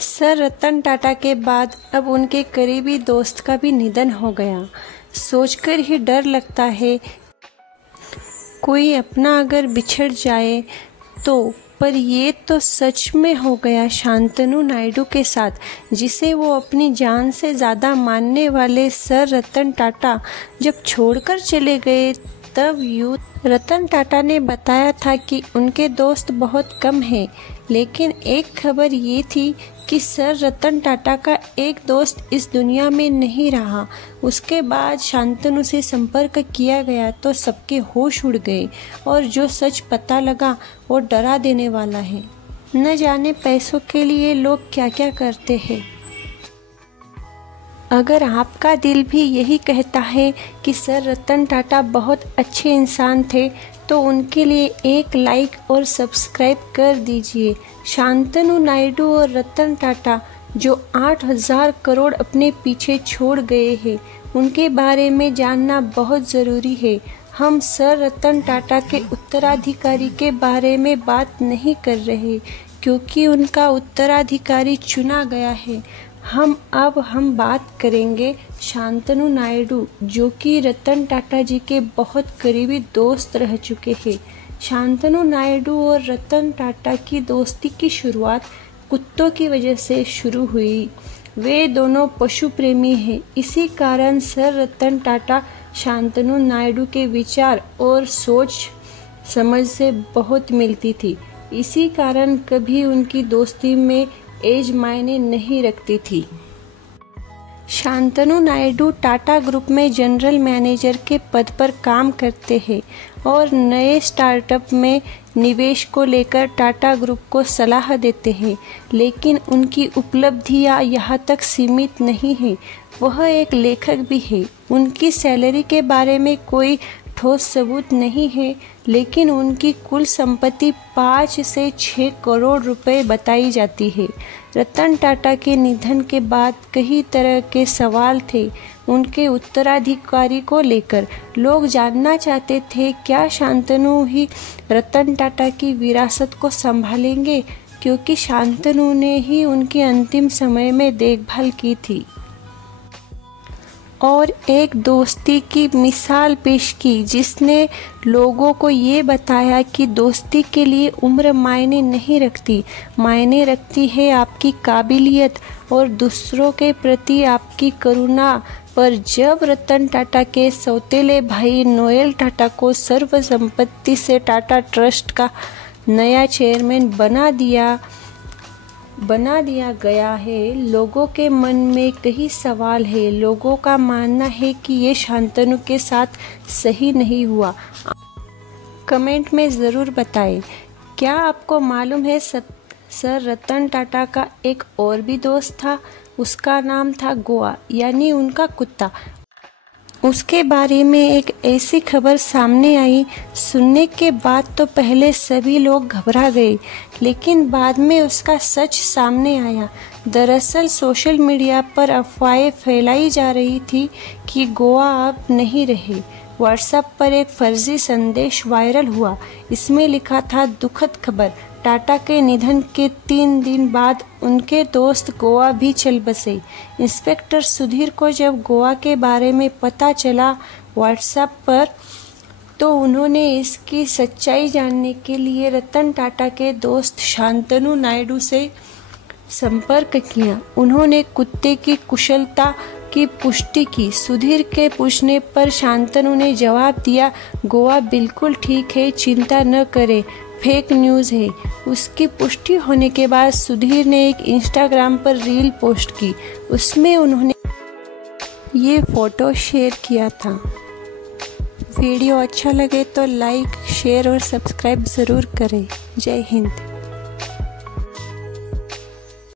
Sir Ratan Tata के बाद अब उनके करीबी दोस्त का भी निधन हो गया। सोचकर ही डर लगता है कोई अपना अगर बिछड़ जाए तो। पर ये तो सच में हो गया शांतनु नायडू के साथ, जिसे वो अपनी जान से ज़्यादा मानने वाले सर रतन टाटा जब छोड़कर चले गए। तब यूथ रतन टाटा ने बताया था कि उनके दोस्त बहुत कम हैं, लेकिन एक खबर ये थी कि सर रतन टाटा का एक दोस्त इस दुनिया में नहीं रहा। उसके बाद शांतनु से संपर्क किया गया तो सबके होश उड़ गए और जो सच पता लगा वो डरा देने वाला है। न जाने पैसों के लिए लोग क्या क्या करते हैं। अगर आपका दिल भी यही कहता है कि सर रतन टाटा बहुत अच्छे इंसान थे तो उनके लिए एक लाइक और सब्सक्राइब कर दीजिए। शांतनु नायडू और रतन टाटा जो 8,000 करोड़ अपने पीछे छोड़ गए हैं, उनके बारे में जानना बहुत ज़रूरी है। हम सर रतन टाटा के उत्तराधिकारी के बारे में बात नहीं कर रहे, क्योंकि उनका उत्तराधिकारी चुना गया है। हम बात करेंगे शांतनु नायडू, जो कि रतन टाटा जी के बहुत करीबी दोस्त रह चुके हैं। शांतनु नायडू और रतन टाटा की दोस्ती की शुरुआत कुत्तों की वजह से शुरू हुई। वे दोनों पशु प्रेमी हैं। इसी कारण सर रतन टाटा शांतनु नायडू के विचार और सोच समझ से बहुत मिलती थी। इसी कारण कभी उनकी दोस्ती में एज मायने नहीं रखती थी। शांतनु नायडू टाटा ग्रुप में जनरल मैनेजर के पद पर काम करते हैं और नए स्टार्टअप में निवेश को लेकर टाटा ग्रुप को सलाह देते हैं, लेकिन उनकी उपलब्धियां यहाँ तक सीमित नहीं है। वह एक लेखक भी है। उनकी सैलरी के बारे में कोई ठोस सबूत नहीं है, लेकिन उनकी कुल संपत्ति 5 से 6 करोड़ रुपए बताई जाती है। रतन टाटा के निधन के बाद कई तरह के सवाल थे उनके उत्तराधिकारी को लेकर। लोग जानना चाहते थे क्या शांतनु ही रतन टाटा की विरासत को संभालेंगे, क्योंकि शांतनु ने ही उनके अंतिम समय में देखभाल की थी और एक दोस्ती की मिसाल पेश की, जिसने लोगों को ये बताया कि दोस्ती के लिए उम्र मायने नहीं रखती। मायने रखती है आपकी काबिलियत और दूसरों के प्रति आपकी करुणा। पर जब रतन टाटा के सौतेले भाई नोएल टाटा को सर्व संपत्ति से टाटा ट्रस्ट का नया चेयरमैन बना दिया गया है, लोगों के मन में कई सवाल है। लोगों का मानना है कि ये शांतनु के साथ सही नहीं हुआ। कमेंट में ज़रूर बताएं। क्या आपको मालूम है सर रतन टाटा का एक और भी दोस्त था? उसका नाम था गोवा, यानी उनका कुत्ता। उसके बारे में एक ऐसी खबर सामने आई, सुनने के बाद तो पहले सभी लोग घबरा गए, लेकिन बाद में उसका सच सामने आया। दरअसल सोशल मीडिया पर अफवाहें फैलाई जा रही थी कि गोवा अब नहीं रहे। व्हाट्सएप पर एक फर्जी संदेश वायरल हुआ। इसमें लिखा था, दुखद खबर, टाटा के निधन के 3 दिन बाद उनके दोस्त गोवा भी चल बसे। इंस्पेक्टर सुधीर को जब गोवा के बारे में पता चला व्हाट्सएप पर, तो उन्होंने इसकी सच्चाई जानने के लिए रतन टाटा के दोस्त शांतनु नायडू से संपर्क किया। उन्होंने कुत्ते की कुशलता की पुष्टि की। सुधीर के पूछने पर शांतनु ने जवाब दिया, गोवा बिल्कुल ठीक है, चिंता न करें, फेक न्यूज़ है। उसकी पुष्टि होने के बाद सुधीर ने एक इंस्टाग्राम पर रील पोस्ट की। उसमें उन्होंने ये फोटो शेयर किया था। वीडियो अच्छा लगे तो लाइक, शेयर और सब्सक्राइब ज़रूर करें। जय हिंद।